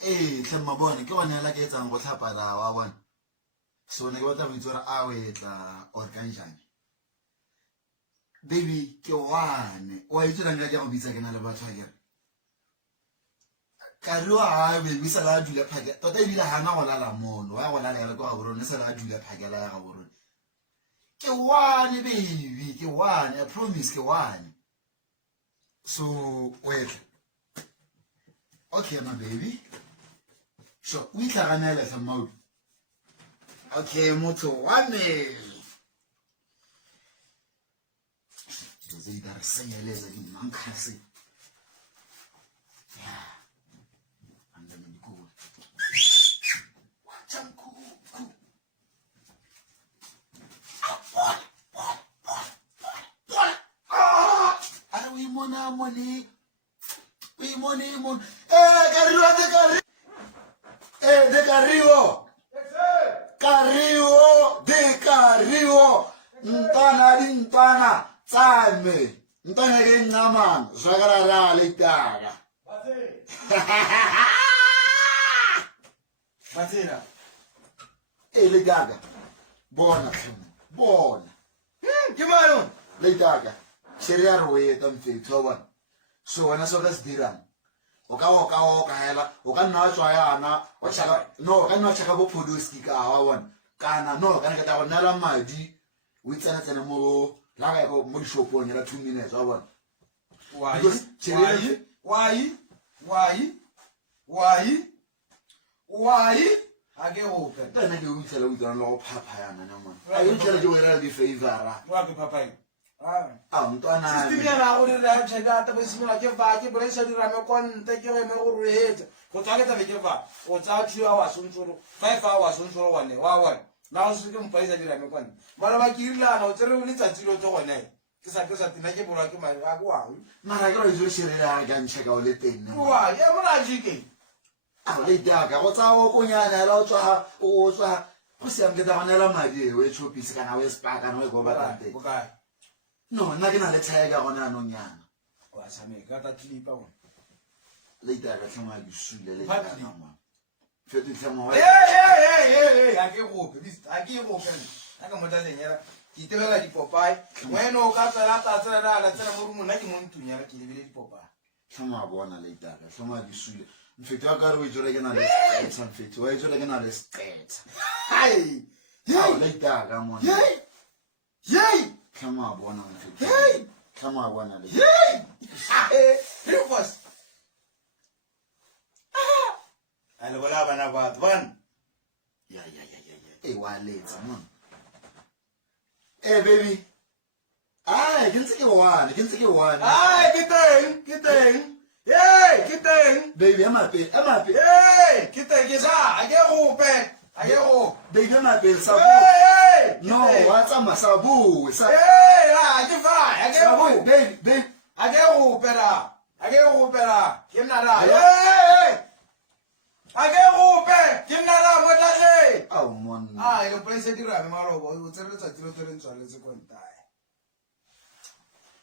tle mabone ke gone la ke etsang go tlhapala wa bona so ne ke batla go itse gore a o etla or kanjang baby ke one wa itse la nka ke go bitsa ke na le batho a kere ka re wa baby sa la dula phakela tota e dile hana go lala mono wa go lala ya le kwa go rona se la dula phakela ya go rona ke one baby ke one I promise ke one so wait okay my baby so we tlaganela sa mau okay motho wa me zidar senyeleza di mankasi ya anda mendiko wachanku ara we mona moni carrivo de carrivo de carrivo ntana tsame ntana ke ngamang zwakarara le taka Batera le taka bona ke mano le taka seria roe tamfetho bona so wena so ka se dirang o ka hela o ka nna tswa yana o tshaka no ka nna tshaka bo produce ka wa bona kana no kana ka ta bona la madi o tsena mo la ga go mo dishopong ya 2 minutes wa bona why ake ope tana ke o tsela o tsana lo phapha yana na mona a yo tsela jo era di favor wa ke papai mntwana system ya na go re ra tshega ta besimela ke va ke bresa di rame konte ke me go ruetsa go tsaka ta ke va o tsa 2 hours ntsoro 5 hours ntsoro one wa na o se ke mpaisa di rame konte mara ba ke ilana o tsere o le tsatsilo tso gone ke sa tina ke bolwa ke mari a kwa mara ke re jo shirela ga ntsheka o le teng wa ya mona jike le daka go tsa o konyana la o tswa go se am ke ta bonela madi we chopisi kana we spa kana we go ba tante bokae no nna ke na le tshega gona no nyana wa sameka ta tlipa wona le daka tlhama di sule le daka mama fete tlhama wa ake gope ake gope aka mota lenyela ke tebela di popai wena o ka tsela ta tsela la tsela mo rumona ke mo ntunya ke lebele di popai tlhama bona le daka tlhama di sule mfete wa ka re o jore ke na le sketsa mfete wa jore ke na le sketsa hai le daka mona tlhama bona mfete tlhama bona le Rufus ale bola bana ba ban ya wa letsa mona baby ai ke ntse ke one ai ke teng baby amape ke teng ke sa ake gope baby amape sa no what's am sabu sa ake fa ake sabu baby ake gopera ke nna ra ake gope ke nna ra mo tlase au mon le place di rame marobo o tsereletsa tiro tere ntswaletse kontae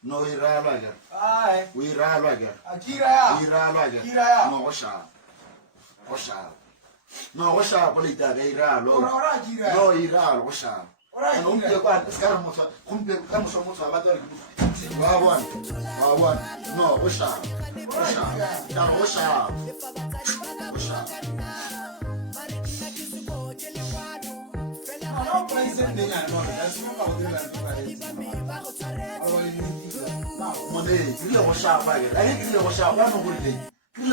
no iralwa ga o iralwa ga no go sha no go sha go le itaga iralo no iralo go sha no umpe kwa skara motho kumpe ka motho ba twa wa one no go sha ta go sha mone le go shapa ke a ke le go shapa no go le ke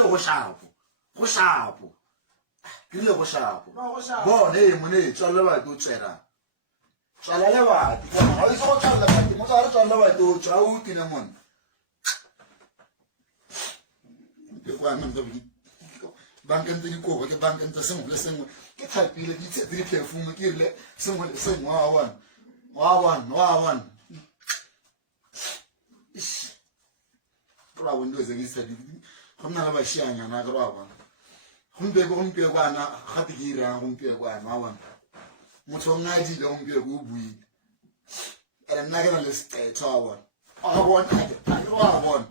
le go shapo bone mone tswala ba go tsera tswala le ba ga o go tswala ba mo tsara tswala ba go tswa o tina mon ke kwa nna ndo banka ntse di koba ke banka ntse sengwe le sengwe ke thapile di tse di perfume ke le sengwe le sengwe wa one ra window ze di sedi go nna ba shianya na go ba gompe kwa na ga tirang gompe kwa na wa motho ngadi le gompe go bui ene nna ke na le state wa bona a bona